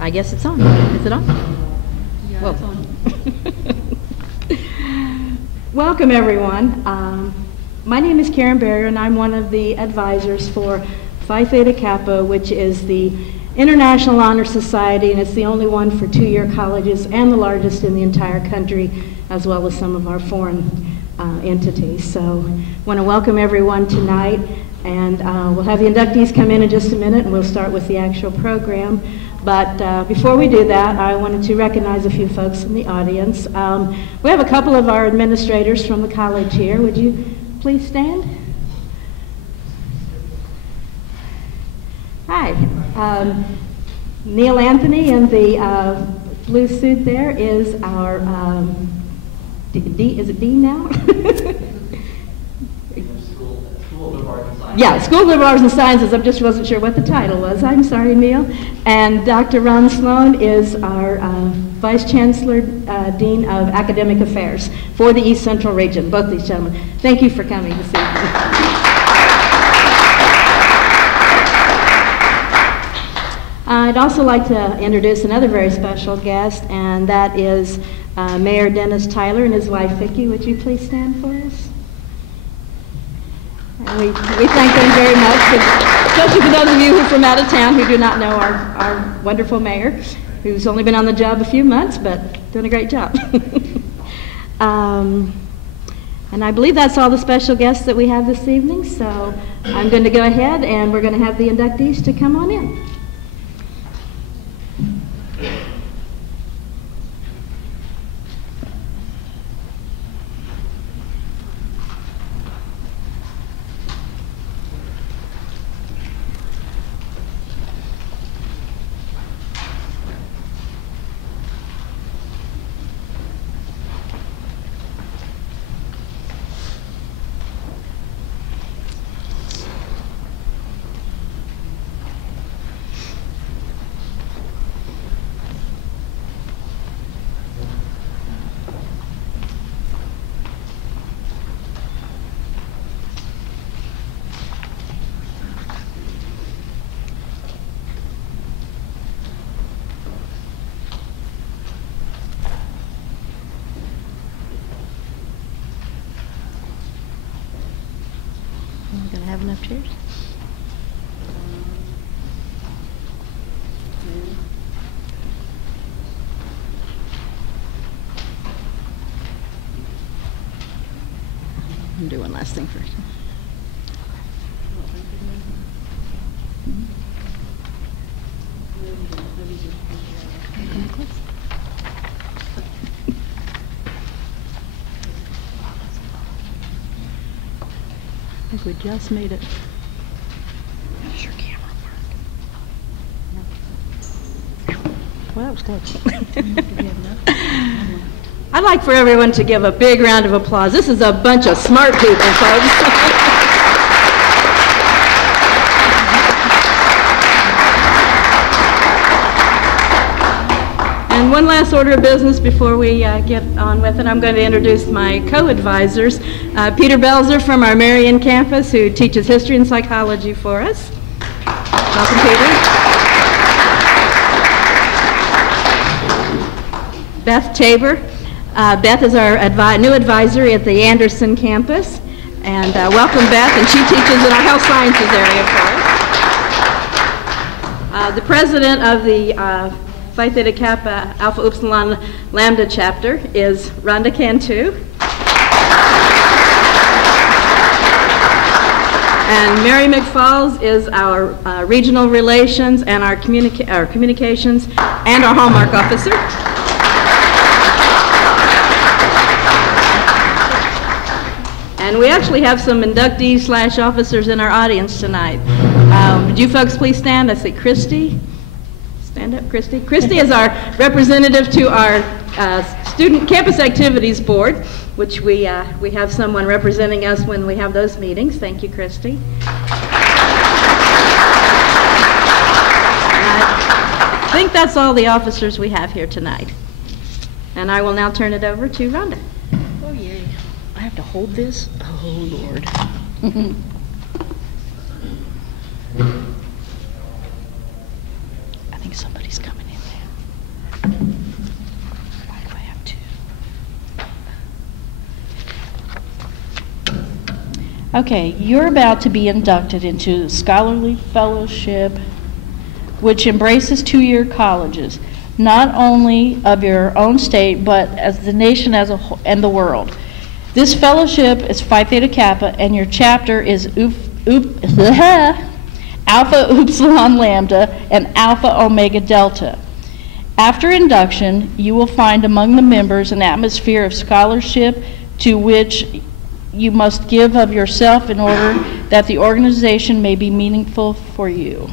I guess it's on. Is it on? Yeah, Whoa. it's on. Welcome, everyone. My name is Karen Barrier, and I'm one of the advisors for Phi Theta Kappa, which is the International Honor Society, and it's the only one for two-year colleges and the largest in the entire country, as well as some of our foreign entities. So I want to welcome everyone tonight, and we'll have the inductees come in just a minute, and we'll start with the actual program. But before we do that, I wanted to recognize a few folks in the audience. We have a couple of our administrators from the college here. Would you please stand? Hi. Neil Anthony in the blue suit there is our, is it Dean now? Yeah, School of Liberal Arts and Sciences. I just wasn't sure what the title was. I'm sorry, Neil. And Dr. Ron Sloan is our Vice Chancellor, Dean of Academic Affairs for the East Central region, both these gentlemen. Thank you for coming this evening. I'd also like to introduce another very special guest, and that is Mayor Dennis Tyler and his wife, Vicki. Would you please stand for us? And we thank them very much, especially for those of you who are from out of town who do not know our wonderful mayor, who's only been on the job a few months, but doing a great job. And I believe that's all the special guests that we have this evening, so I'm going to go ahead and we're going to have the inductees to come on in. Have enough chairs? I'll do one last thing first. I think we just made it. Does your camera work? Well, that was close. I'd like for everyone to give a big round of applause. This is a bunch of smart people, folks. And one last order of business before we get on with it. I'm going to introduce my co-advisors. Peter Belzer from our Marion campus, who teaches history and psychology for us. Welcome, Peter. Beth Tabor. Beth is our new advisor at the Anderson campus. And welcome, Beth, and she teaches in our health sciences area for us. The president of the Phi Theta Kappa Alpha Upsilon Lambda chapter is Rhonda Cantu. And Mary McFalls is our regional relations and our communications and our Hallmark officer. And we actually have some inductees / officers in our audience tonight. Would you folks please stand? I see Christy. Stand up, Christy. Christy is our representative to our Student Campus Activities Board, which we have someone representing us when we have those meetings. Thank you, Christy. I think that's all the officers we have here tonight. And I will now turn it over to Rhonda. Oh, yay. I have to hold this? Oh, Lord. I think somebody's coming in there. Okay, you're about to be inducted into scholarly fellowship, which embraces two-year colleges, not only of your own state, but as the nation as a whole and the world. This fellowship is Phi Theta Kappa, and your chapter is Alpha Upsilon Lambda and Alpha Omega Delta. After induction, you will find among the members an atmosphere of scholarship to which you must give of yourself in order that the organization may be meaningful for you.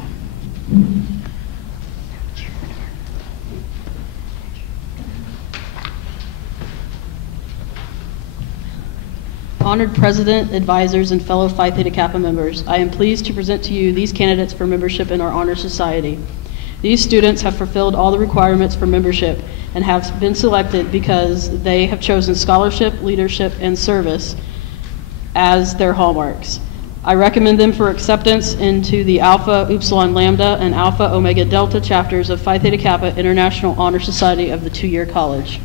Honored President, advisors, and fellow Phi Theta Kappa members, I am pleased to present to you these candidates for membership in our Honor Society. These students have fulfilled all the requirements for membership and have been selected because they have chosen scholarship, leadership, and service as their hallmarks. I recommend them for acceptance into the Alpha Upsilon Lambda and Alpha Omega Delta chapters of Phi Theta Kappa International Honor Society of the two-year college.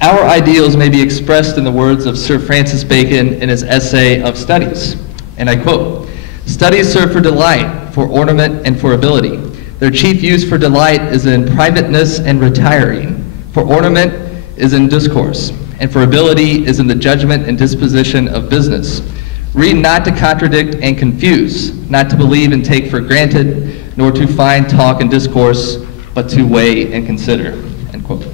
Our ideals may be expressed in the words of Sir Francis Bacon in his essay of Studies, and I quote, "Studies serve for delight, for ornament, and for ability. Their chief use for delight is in privateness and retiring, for ornament is in discourse, and for ability is in the judgment and disposition of business. Read not to contradict and confuse, not to believe and take for granted, nor to find talk and discourse, but to weigh and consider," end quote.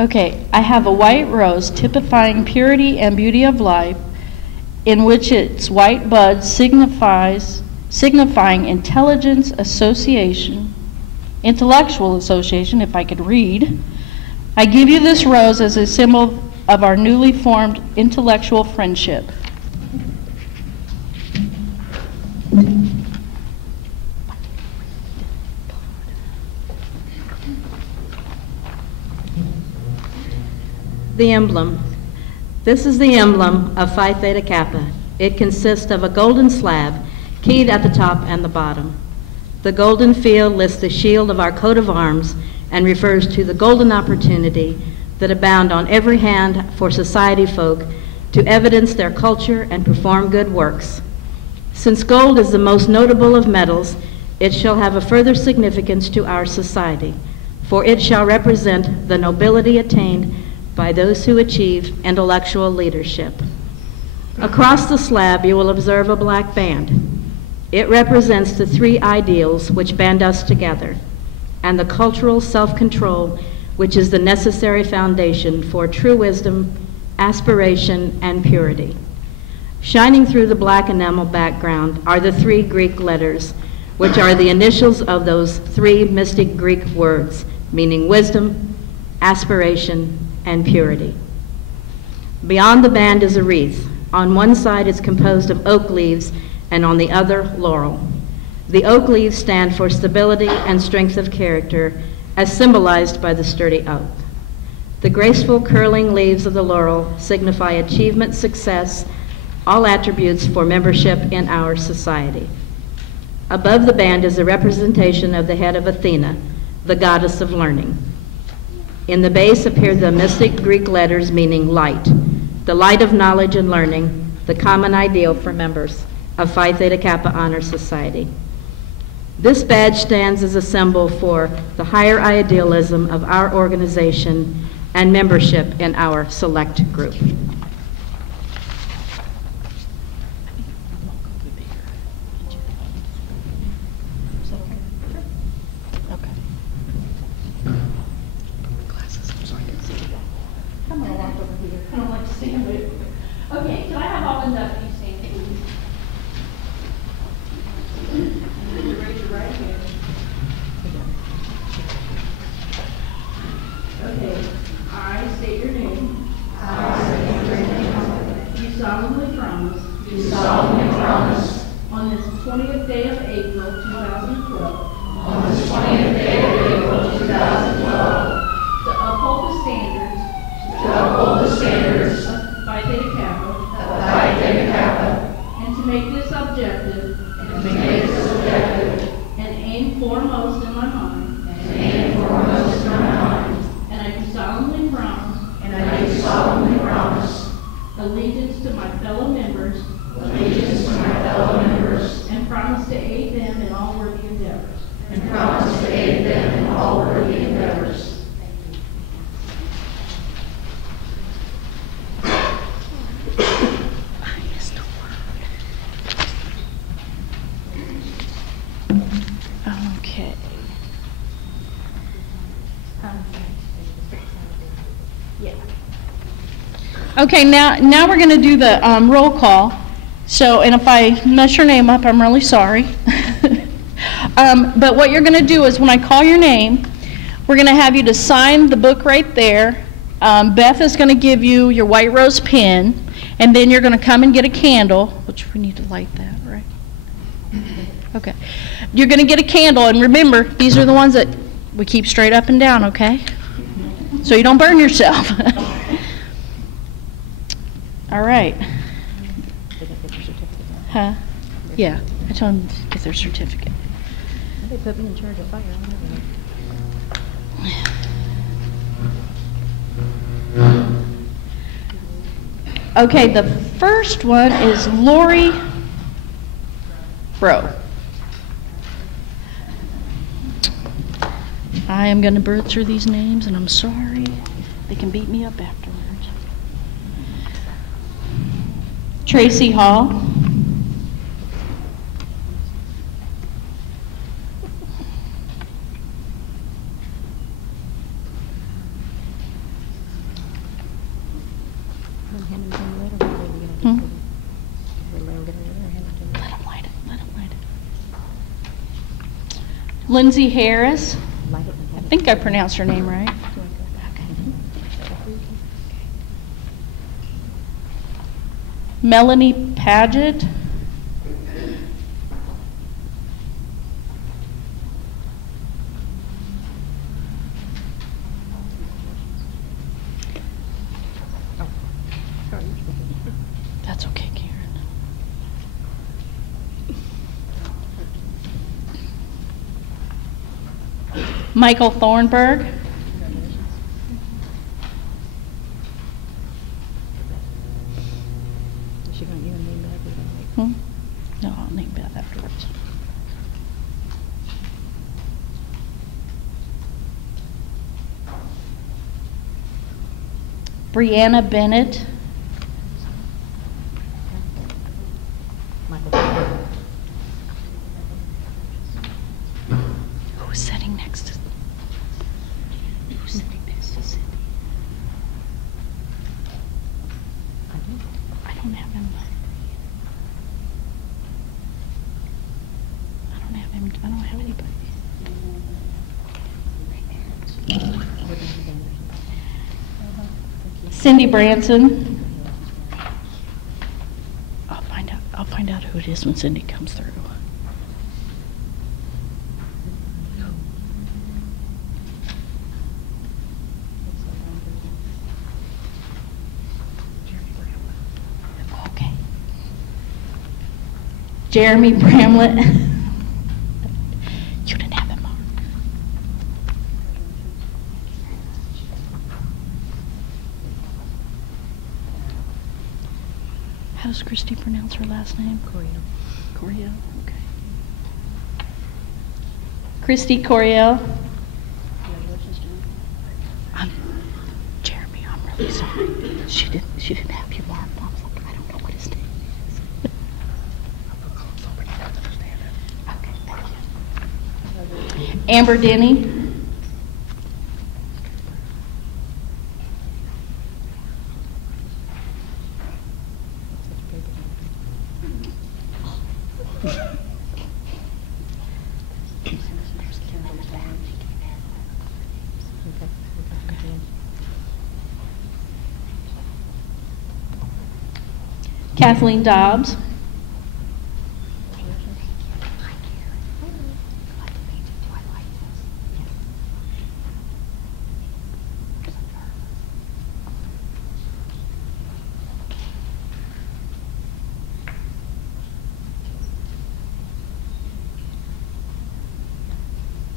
Okay, I have a white rose typifying purity and beauty of life, in which its white bud signifying intellectual association, if I could read. I give you this rose as a symbol of our newly formed intellectual friendship. The emblem. This is the emblem of Phi Theta Kappa. It consists of a golden slab, keyed at the top and the bottom. The golden field lists the shield of our coat of arms and refers to the golden opportunity that abound on every hand for society folk to evidence their culture and perform good works. Since gold is the most notable of metals, it shall have a further significance to our society, for it shall represent the nobility attained by those who achieve intellectual leadership. Across the slab, you will observe a black band. It represents the three ideals which band us together, and the cultural self-control which is the necessary foundation for true wisdom, aspiration, and purity. Shining through the black enamel background are the three Greek letters, which are the initials of those three mystic Greek words, meaning wisdom, aspiration, and purity. Beyond the band is a wreath. On one side it's composed of oak leaves and on the other laurel. The oak leaves stand for stability and strength of character as symbolized by the sturdy oak. The graceful curling leaves of the laurel signify achievement, success, all attributes for membership in our society. Above the band is a representation of the head of Athena, the goddess of learning. In the base appear the mystic Greek letters meaning light, the light of knowledge and learning, the common ideal for members of Phi Theta Kappa Honor Society. This badge stands as a symbol for the higher idealism of our organization and membership in our select group. Okay, can I have all inductees stand, please? Raise your right hand. Okay, I state your name. I state your name. You solemnly promise. You solemnly promise. On this 20th day of April, 2012. On this 20th day of April, 2012. To uphold the standards. foremost in my mind. And foremost in my mind. And I do solemnly promise. And I do solemnly promise. Allegiance to my fellow members. Allegiance to my fellow members. And promise to aid them in all worthy endeavors. And promise to aid them in all worthy endeavors. Okay. Yeah. Okay, now we're going to do the roll call. So, and if I mess your name up, I'm really sorry. But what you're going to do is when I call your name, we're going to have you to sign the book right there. Beth is going to give you your white rose pen, and then you're going to come and get a candle, which we need to light that, right? Okay. You're going to get a candle, and remember, these are the ones that we keep straight up and down, okay? So you don't burn yourself. All right. Huh? Yeah, I told them to get their certificate. They put me in charge of fire. Okay, the first one is Lori Bro. I am going to butcher these names, and I'm sorry. They can beat me up afterwards. Tracy Hall. Hmm? Let him light it. Let him light it. Lindsay Harris. I think I pronounced her name right. Melanie Paget. That's okay, Karen. Michael Thornburg. Is she going to name Beth? Hmm? No, I'll name Beth afterwards. Brianna Bennett. Who's sitting next to Cindy? I don't have him. I don't have anybody. Cindy Branson. I'll find out who it is when Cindy comes through. Okay. Jeremy Bramlett. You didn't have him marked. How does Christy pronounce her last name? Coriel, okay. Christy Coriel. Jeremy, I'm really sorry. She didn't have you marked. I was like, I don't know what his name is. Okay, thank you. Amber Denny. Kathleen Dobbs.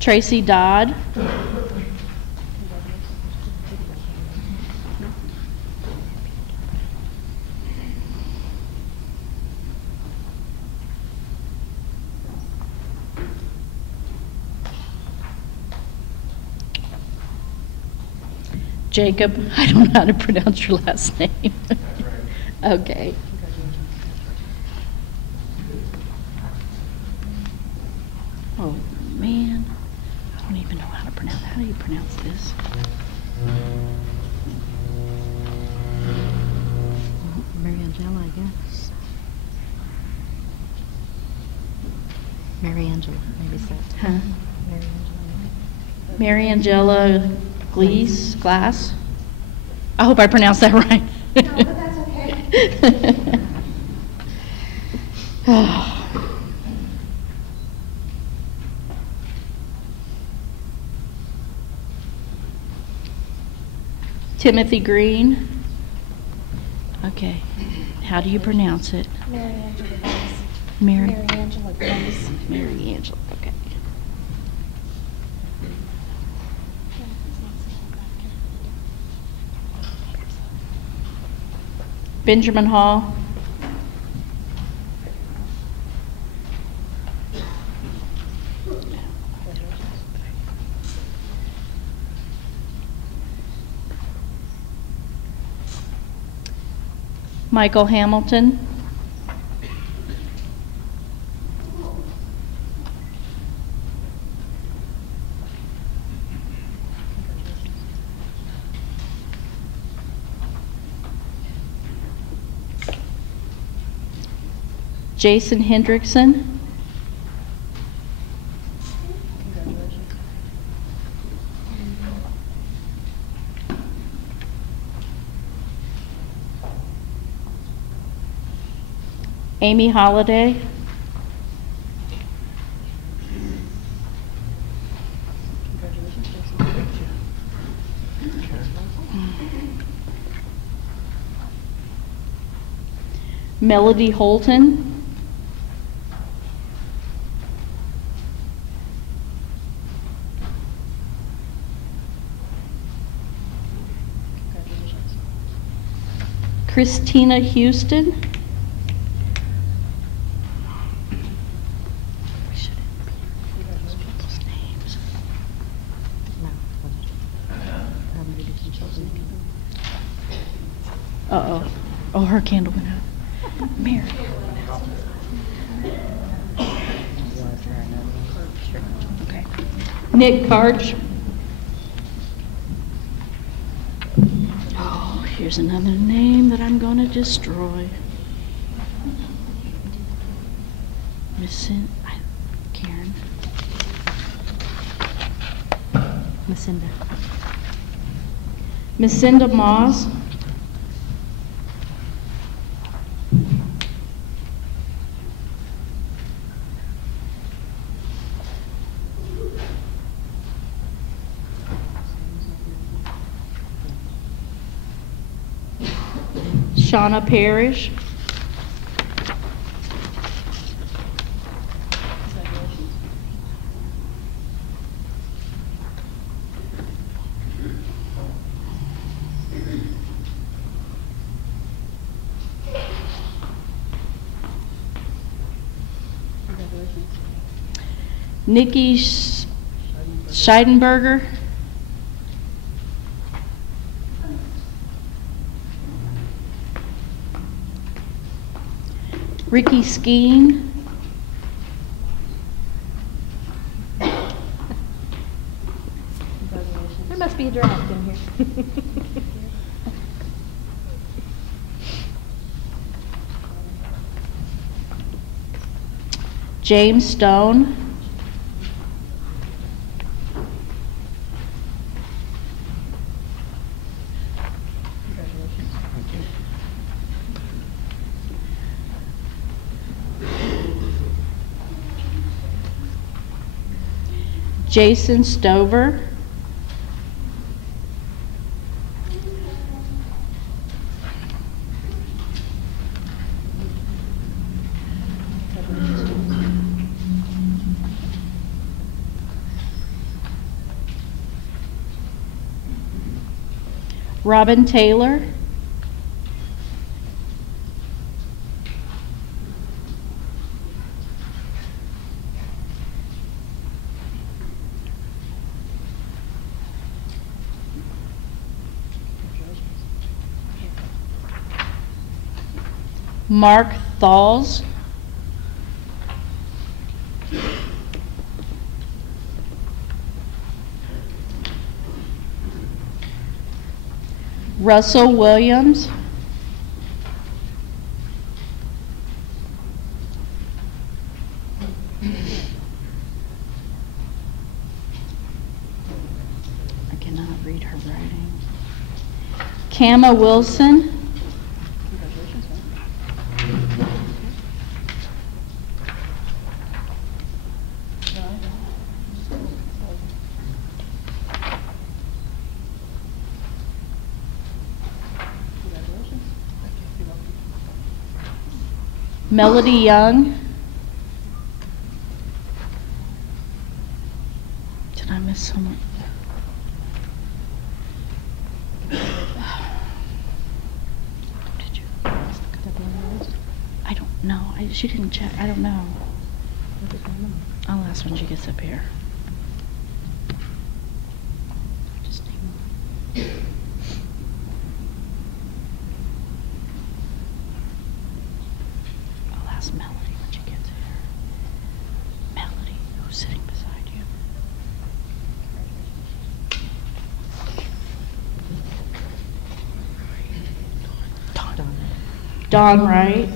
Tracy Dodd. Jacob, I don't know how to pronounce your last name. Okay. Oh, man. I don't even know how to pronounce. How do you pronounce this? Mary Angela, I guess. Mary Angela, maybe so. Huh? Mary Angela. Mary Angela Glass. I hope I pronounced that right. No, but that's okay. Timothy Green. Okay. How do you pronounce it? Mary Angela Glaze. Mary. Mary Angela Glaze. Mary Angela. Okay. Benjamin Hall. Michael Hamilton. Jason Hendrickson. Amy Holliday. Melody Holton. Christina Houston. Uh-oh. Oh, her candle went out. Mary. Okay. Nick Karch. Oh, here's another name that I'm going to destroy. Karen. Macinda. Macinda Moss. Shauna Parrish. Nikki Scheidenberger. Ricky Skeen. There must be a draft in here. James Stone. Jason Stover. Robin Taylor. Mark Thalls. Russell Williams. I cannot read her writing. Kama Wilson. Melody Young. Did I miss someone? Did you? I don't know. She didn't check. I don't know. I'll ask when she gets up here. Melody when she gets here. Melody, who's sitting beside you? Dawn Wright.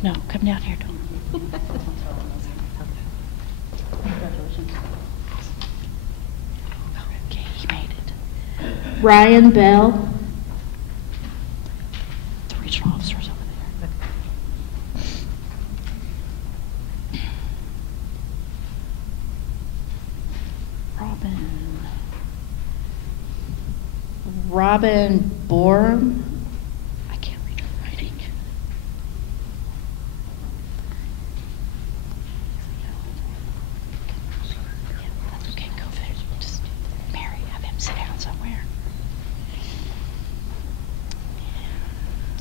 No, come down here, Dawn. Okay, he made it. Ryan Bell. The regional officer's over there. Robin Borum. I can't read her writing. Yeah, that's okay. Go there. Just Mary, have him sit down somewhere.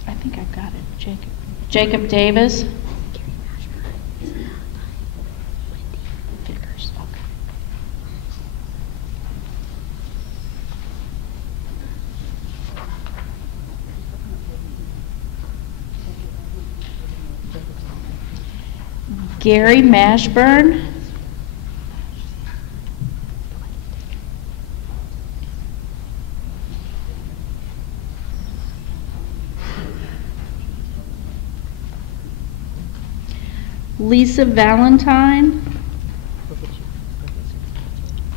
I think I've got it. Jacob Davis. Vickers. Okay. Gary Mashburn. Lisa Valentine.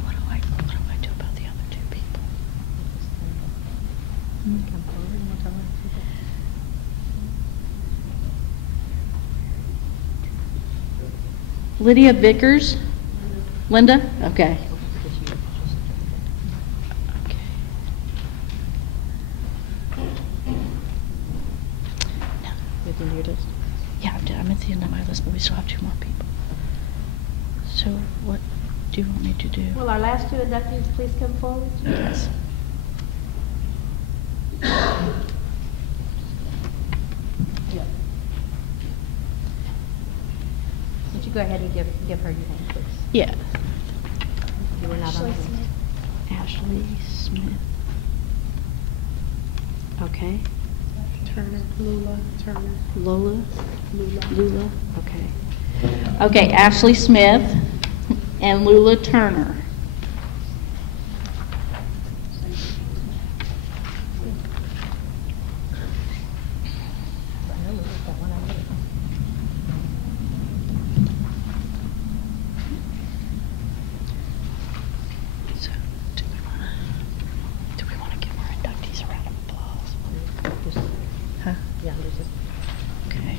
What do I do about the other two people? Lydia Vickers. Linda? Okay. Yeah, I'm at the end of my list, but we still have two more people. So what do you want me to do? Will our last two inductees please come forward? Yes. Would you go ahead and give her your name, please? Yeah. You were not on the list. Ashley Smith. Okay. Turner, Lula, Turner. Lola? Lula? Okay. Okay, Ashley Smith and Lula Turner. So, do we want to give our inductees a round of applause? Huh? Yeah, there's just. Okay.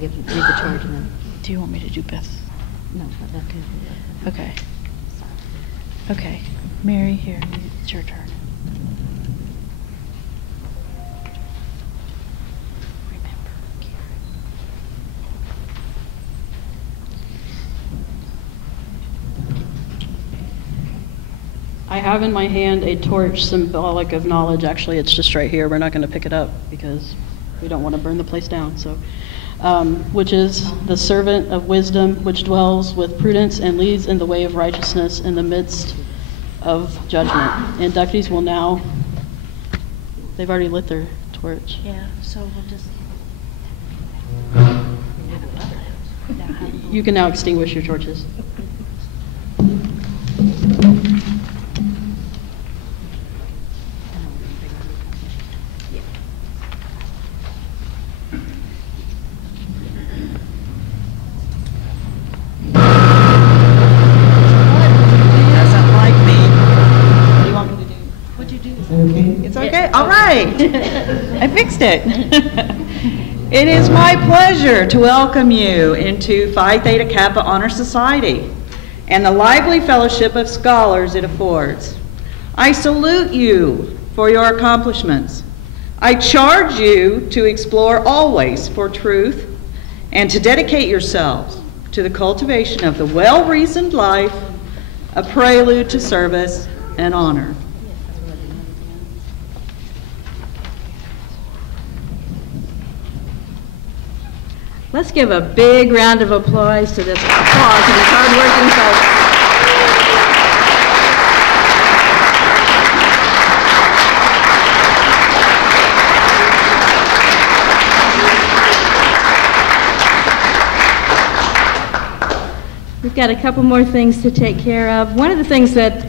read the charge and then, Do you want me to do Beth? no, that can be. Okay. Okay. Mary, here, it's your turn. Remember, Karen. I have in my hand a torch symbolic of knowledge. Actually, it's just right here. We're not going to pick it up because we don't want to burn the place down. So, which is the servant of wisdom, which dwells with prudence and leads in the way of righteousness in the midst of judgment. Inductees will now, they've already lit their torch. Yeah, so we'll just. You can now extinguish your torches. Doesn't like me. What do you want me to do? What'd you do? It's okay? All right. I fixed it. It is my pleasure to welcome you into Phi Theta Kappa Honor Society and the lively fellowship of scholars it affords. I salute you for your accomplishments. I charge you to explore always for truth and to dedicate yourselves to the cultivation of the well-reasoned life, a prelude to service and honor. Let's give a big round of applause to this hardworking folks. We've got a couple more things to take care of. One of the things that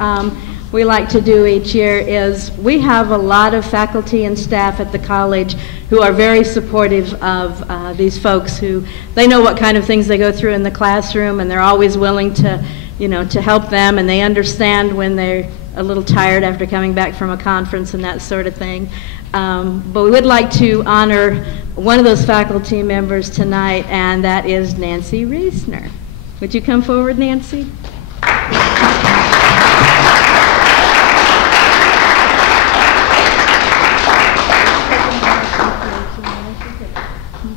we like to do each year is we have a lot of faculty and staff at the college who are very supportive of these folks who, they know what kind of things they go through in the classroom, and they're always willing to, to help them, and they understand when they're a little tired after coming back from a conference and that sort of thing. But we would like to honor one of those faculty members tonight, and that is Nancy Reesner. Would you come forward, Nancy?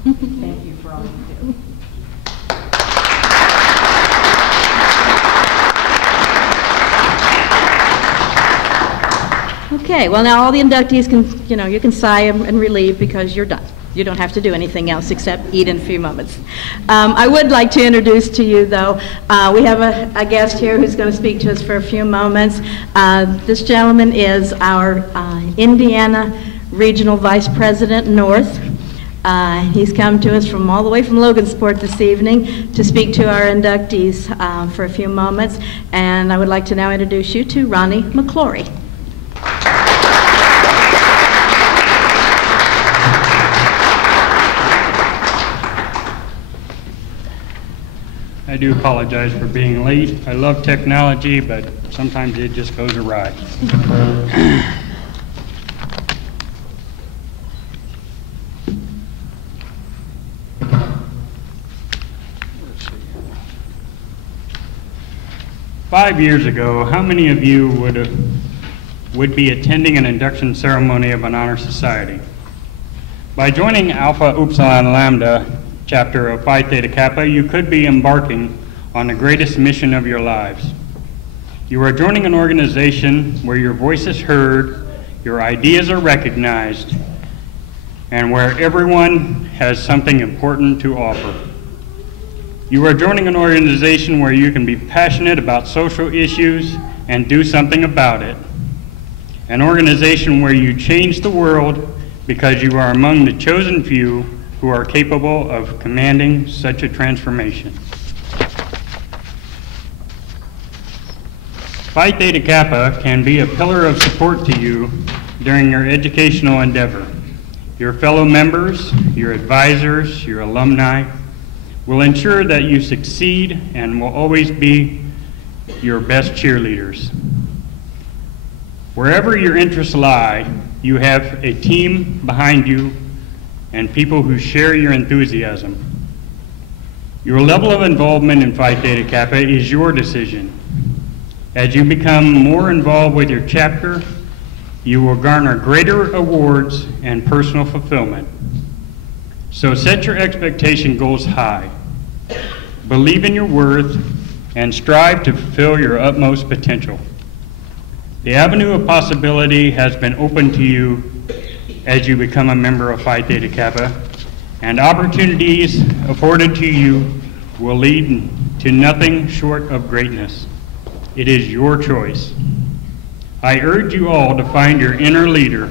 Thank you for all you do. Okay, well now all the inductees can, you can sigh and relieve because you're done. You don't have to do anything else except eat in a few moments. I would like to introduce to you, though, we have a guest here who's going to speak to us for a few moments. This gentleman is our Indiana Regional Vice President North. He's come to us from all the way from Logansport this evening to speak to our inductees for a few moments. And I would like to now introduce you to Ronnie McClory. I do apologize for being late. I love technology, but sometimes it just goes awry. Five years ago, how many of you would be attending an induction ceremony of an honor society? By joining Alpha Upsilon Lambda chapter of Phi Theta Kappa, you could be embarking on the greatest mission of your lives. You are joining an organization where your voice is heard, your ideas are recognized, and where everyone has something important to offer. You are joining an organization where you can be passionate about social issues and do something about it. An organization where you change the world because you are among the chosen few who are capable of commanding such a transformation. Phi Theta Kappa can be a pillar of support to you during your educational endeavor. Your fellow members, your advisors, your alumni will ensure that you succeed and will always be your best cheerleaders. Wherever your interests lie, you have a team behind you and people who share your enthusiasm. Your level of involvement in Phi Theta Kappa is your decision. As you become more involved with your chapter, you will garner greater awards and personal fulfillment. So set your expectation goals high. Believe in your worth and strive to fulfill your utmost potential. The avenue of possibility has been opened to you as you become a member of Phi Theta Kappa, and opportunities afforded to you will lead to nothing short of greatness. It is your choice. I urge you all to find your inner leader,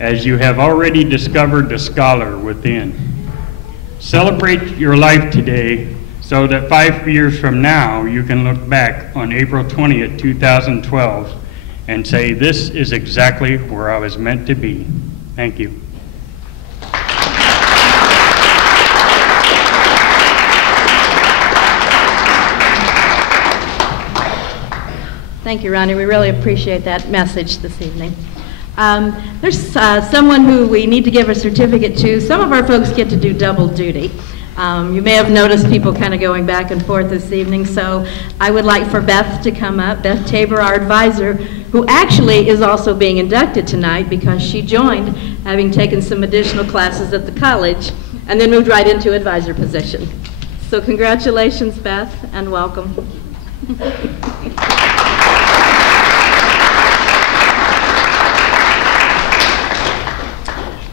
as you have already discovered the scholar within. Celebrate your life today so that 5 years from now you can look back on April 20th, 2012 and say, this is exactly where I was meant to be. Thank you. Thank you, Ronnie. We really appreciate that message this evening. There's someone who we need to give a certificate to. Some of our folks get to do double duty. You may have noticed people kind of going back and forth this evening, so I would like for Beth to come up, Beth Tabor, our advisor, who actually is also being inducted tonight because she joined having taken some additional classes at the college and then moved right into advisor position. So congratulations, Beth, and welcome.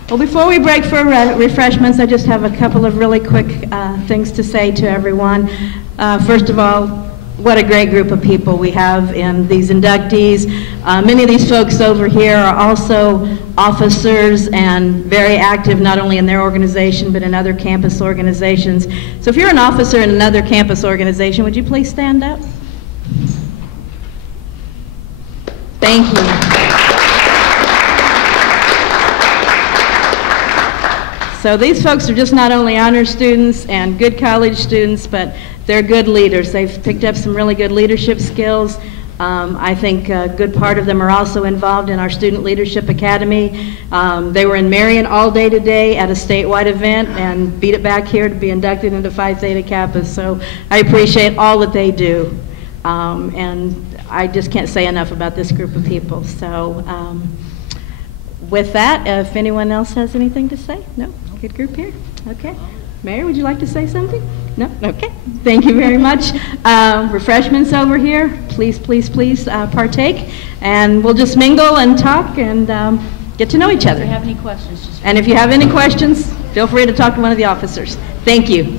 Well, before we break for refreshments, I just have a couple of really quick things to say to everyone. First of all, what a great group of people we have in these inductees. Many of these folks over here are also officers and very active not only in their organization but in other campus organizations. So if you're an officer in another campus organization, would you please stand up? Thank you. So these folks are just not only honor students and good college students, but they're good leaders. They've picked up some really good leadership skills. I think a good part of them are also involved in our Student Leadership Academy. They were in Marion all day today at a statewide event and beat it back here to be inducted into Phi Theta Kappa. So I appreciate all that they do. And I just can't say enough about this group of people. So with that, if anyone else has anything to say? No? Good group here? Okay. Mayor, would you like to say something? No? Okay. Thank you very much. Refreshments over here. Please, please, please partake. And we'll just mingle and talk and get to know each other. If you have any questions, just and if you have any questions, feel free to talk to one of the officers. Thank you.